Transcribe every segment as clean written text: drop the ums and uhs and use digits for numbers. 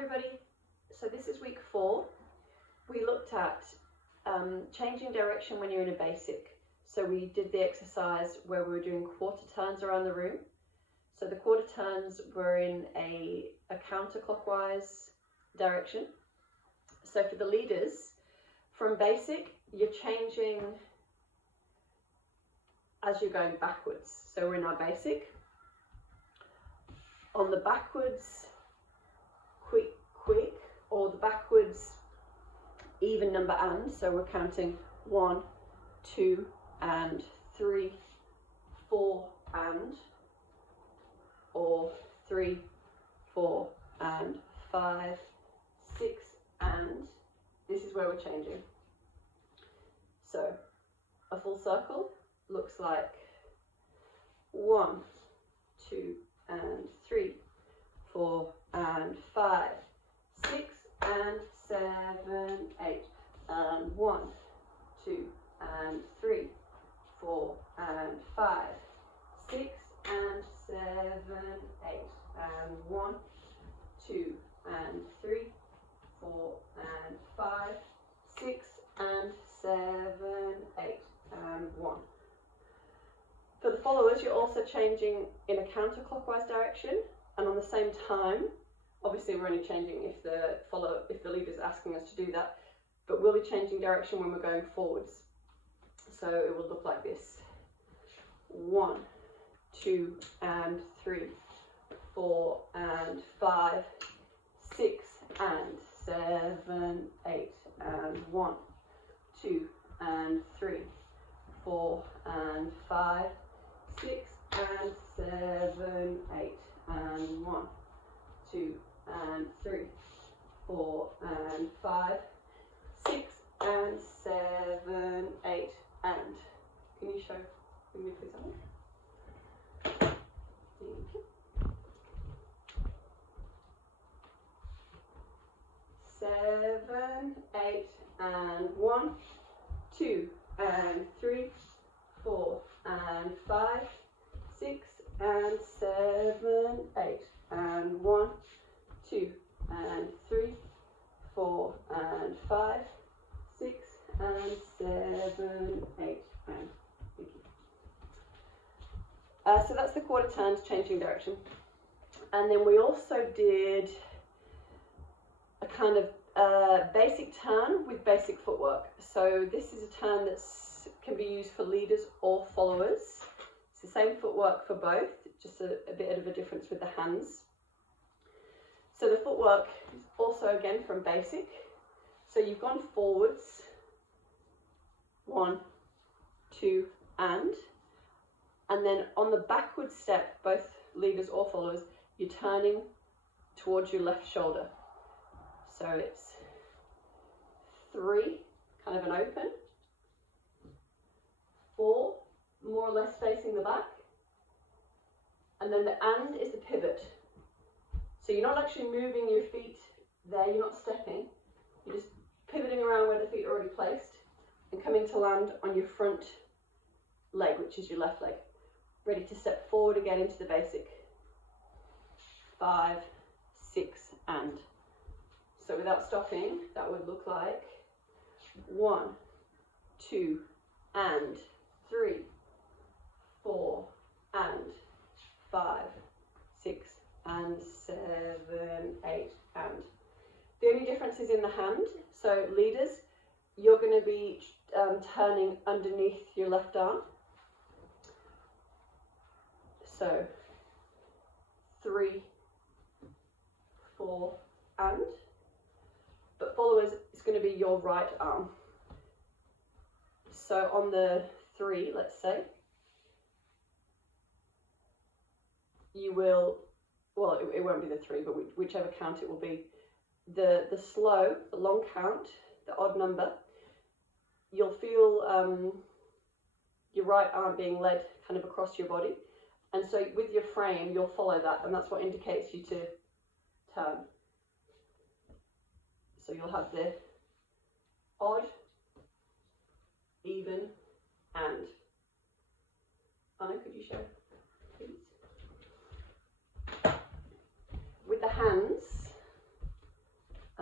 everybody, so this is week 4. We looked at changing direction when you're in a basic. So we did the exercise where we were doing quarter turns around the room. So the quarter turns were in a counterclockwise direction. So for the leaders, from basic, you're changing as you're going backwards. So we're in our basic. On the backwards, quick, or the backwards even number and, so we're counting 1, 2, and 3, 4, and, or 3, 4, and 5, 6, and, this is where we're changing. So a full circle looks like 1, 2, and 3, 4, and 5, 6, and 7, 8, and 1, 2, and 3, 4, and 5, 6, and 7, 8, and 1, 2, and 3, 4, and 5, 6, and 7, 8, and 1. For the followers, you're also changing in a counterclockwise direction, and on the same time, obviously we're only changing if the leader's asking us to do that, but we'll be changing direction when we're going forwards. So it will look like this: 1, 2, and 3, 4, and 5, 6, and 7, 8, and 1, 2, and 3, 4, and 5, 6, and 7, 8, and 1, 2, and 3, 4, and 5, 6, and 7, 8, and. Can you show me please? Thank you. 7, 8, and 1, 2, and 3, 4, and 5, 6, and 7, 8, and 1, 2, and 3, 4, and 5, 6, and 7, 8, and. Thank you. So that's the quarter turns, changing direction. And then we also did a kind of basic turn with basic footwork. So this is a turn that can be used for leaders or followers. It's the same footwork for both, just a bit of a difference with the hands. So the footwork is also again from basic. So you've gone forwards, 1, 2, and then on the backward step, both leaders or followers, you're turning towards your left shoulder. So it's 3, kind of an open, 4, more or less facing the back, and then the and is the pivot. So you're not actually moving your feet there, you're not stepping, you're just pivoting around where the feet are already placed and coming to land on your front leg, which is your left leg, ready to step forward again into the basic. 5, 6, and. So without stopping, that would look like 1, 2, and 3, 4, and 5, 6, and 7, 8, and. The only difference is in the hand. So leaders, you're going to be turning underneath your left arm. So 3, 4, and. But followers, it's going to be your right arm. So on the 3, let's say, you will, well, it won't be the 3, but whichever count it will be, the slow, the long count, the odd number, you'll feel your right arm being led kind of across your body. And so with your frame, you'll follow that, and that's what indicates you to turn. So you'll have the odd, even, and. Anna, could you show, please? With the hands,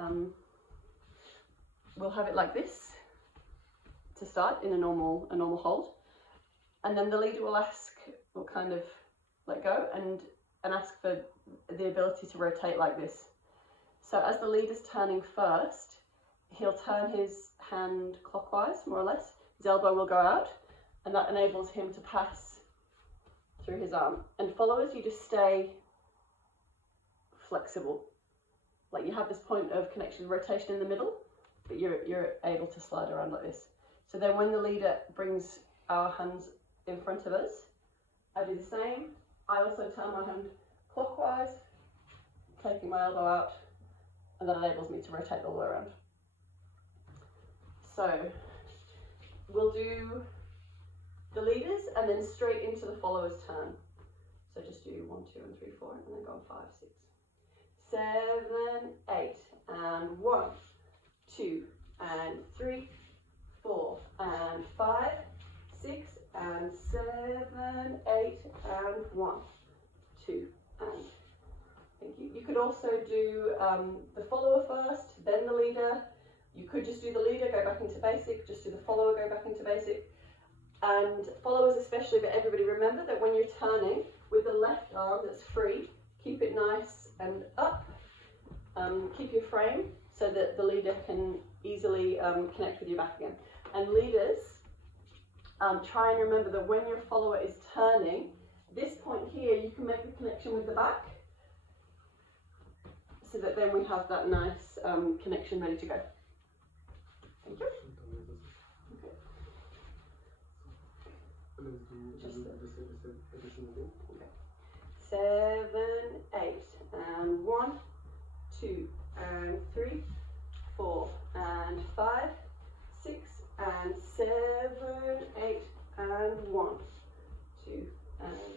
we'll have it like this to start in a normal hold, and then the leader will kind of let go and ask for the ability to rotate like this. So as the leader's turning first, he'll turn his hand clockwise, more or less. His elbow will go out, and that enables him to pass through his arm. And followers, you just stay flexible. Like you have this point of connection, rotation in the middle, but you're able to slide around like this. So then when the leader brings our hands in front of us, I do the same. I also turn my hand clockwise, taking my elbow out, and that enables me to rotate all the way around. So we'll do the leaders and then straight into the follower's turn. So just do 1, 2, and 3, 4, and then go on 5, 6, 7, 8, and 1, 2, and 3, 4, and 5, 6, and 7, 8, and 1, 2, and thank you. You could also do the follower first, then the leader. You could just do the leader, go back into basic, just do the follower, go back into basic. And followers especially, but everybody remember that when you're turning with the left arm that's free, keep it nice and up. Keep your frame so that the leader can easily connect with your back again. And leaders, try and remember that when your follower is turning, this point here, you can make the connection with the back, so that then we have that nice connection ready to go. Thank you. Okay. Okay. 7, 8, and 1, 2, and 3, 4, and 5, 6, and 7, 8, and 1, 2, and